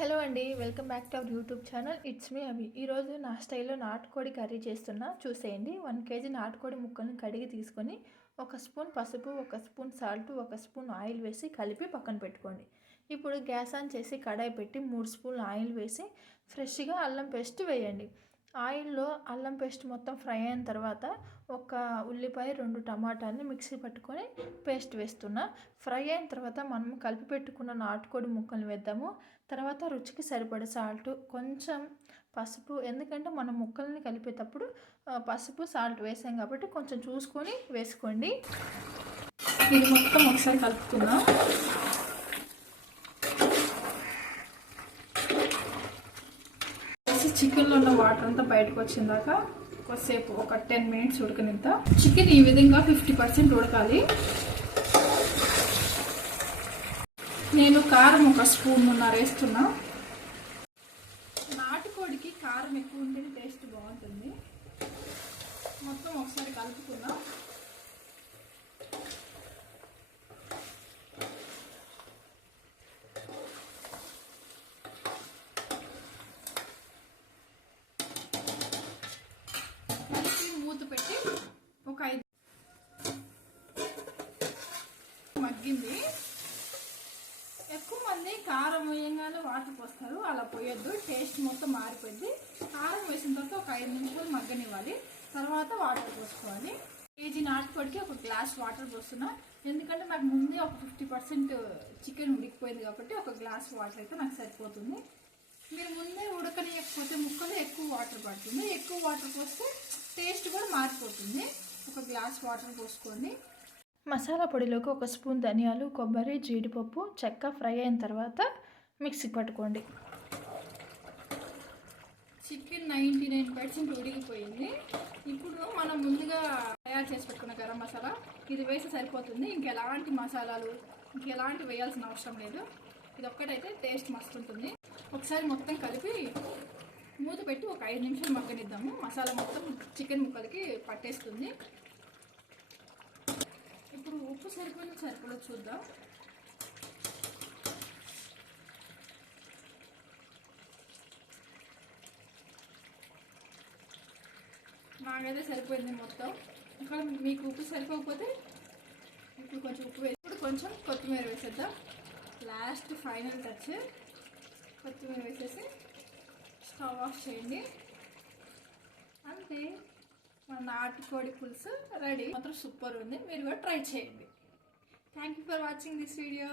Hello అండి, welcome back to our YouTube channel. It's me అవి. ఈరోజు నా స్టైల్లో నాటుకోడి కర్రీ చేస్తున్నా, చూసేయండి. 1 కేజీ నాటుకోడి ముక్కలను కడిగి తీసుకొని 1 స్పూన్ పసుపు, 1 స్పూన్ సాల్ట్, 1 స్పూన్ ఆయిల్ వేసి కలిపి పక్కన పెట్టుకోండి. ఇప్పుడు గ్యాస్ ఆన్ చేసి కడాయి పెట్టి 3 స్పూన్లు ఆయిల్ వేసి ఫ్రెష్గా అల్లం పేస్ట్ వేయండి. ఆయిల్లో అల్లం పేస్ట్ మొత్తం ఫ్రై అయిన తర్వాత 1 ఉల్లిపాయ, 2 టమాటాలని మిక్సీ పట్టుకొని పేస్ట్ వేస్తున్నా. ఫ్రై అయిన తర్వాత మనం కలిపి పెట్టుకున్న నాటుకోడి ముక్కలు వేద్దాము. తర్వాత రుచికి సరిపడ సాల్ట్, కొంచెం పసుపు, ఎందుకంటే మనం ముక్కల్ని కలిపేటప్పుడు పసుపు సాల్ట్ వేసాం కాబట్టి కొంచెం చూసుకొని వేసుకోండి. ఇది మొత్తం ఒకసారి కలుపుకుందాం. చికెన్లో ఉన్న వాటర్ అంతా బయటకు వచ్చిందాక కొద్దిసేపు ఒక 10 మినిట్స్ ఉడకనిద్దాం. చికెన్ ఈ విధంగా 50% ఉడకాలి. నేను కారం 1 స్పూన్ వేస్తున్నా. నాటుకోడికి కారం ఎక్కువ ఉంటేనే టేస్ట్ బాగుంటుంది. మొత్తం ఒకసారి కలుపుకుందాం. మూత పెట్టి ఒక 5 మగ్గింది. ఎక్కువ మంది కారం వేయంగానే వాటర్ పోస్తారు, అలా పోయొద్దు, టేస్ట్ మొత్తం మారిపోద్ది. కారం వేసిన తర్వాత ఒక 5 నిమిషాలు మగ్గనివ్వాలి, తర్వాత వాటర్ పోసుకోవాలి. కేజీ నాటుకోడికి 1 గ్లాస్ వాటర్ పోస్తున్నా, ఎందుకంటే నాకు ముందే ఒక 50% చికెన్ ఉడికిపోయింది కాబట్టి 1 గ్లాస్ వాటర్ అయితే నాకు సరిపోతుంది. మీరు ముందే ఉడకనియకపోతే ముక్కలు ఎక్కువ వాటర్ పడుతుంది, ఎక్కువ వాటర్ పోస్తే టేస్ట్ కూడా మారిపోతుంది. 1 గ్లాస్ వాటర్ పోసుకోండి. మసాలా పొడిలోకి 1 స్పూన్ ధనియాలు, కొబ్బరి, జీడిపప్పు, చెక్క ఫ్రై అయిన తర్వాత మిక్సీ పట్టుకోండి. చికెన్ 99% ఉడికిపోయింది. ఇప్పుడు మనం ముందుగా తయారు చేసి పెట్టుకున్న గరం మసాలా ఇది వేసి సరిపోతుంది. ఇంకెలాంటి మసాలాలు ఇంకెలాంటి వేయాల్సిన అవసరం లేదు. ఇది ఒక్కటైతే టేస్ట్ మస్తు ఉంటుంది. ఒకసారి మొత్తం కలిపి మూత పెట్టి ఒక 5 నిమిషాలు మగ్గనిద్దాము. మసాలా మొత్తం చికెన్ ముక్కలకి పట్టేస్తుంది. ఇప్పుడు ఉప్పు సరిపడా చూద్దాం. నాకైతే సరిపోయింది మొత్తం. ఇంకా మీకు ఉప్పు సరిపోకపోతే ఇప్పుడు కొంచెం ఉప్పు వేసి ఇప్పుడు కొంచెం కొత్తిమీర వేసేద్దాం. లాస్ట్ ఫైనల్ టచ్ కొత్తిమీర వేసేసి స్టవ్ ఆఫ్ చేయండి. అంతే, మన నాటుకోడి పులుసు రెడీ. మాత్రం సూపర్ ఉంది, మీరు కూడా ట్రై చేయండి. Thank you for watching this video.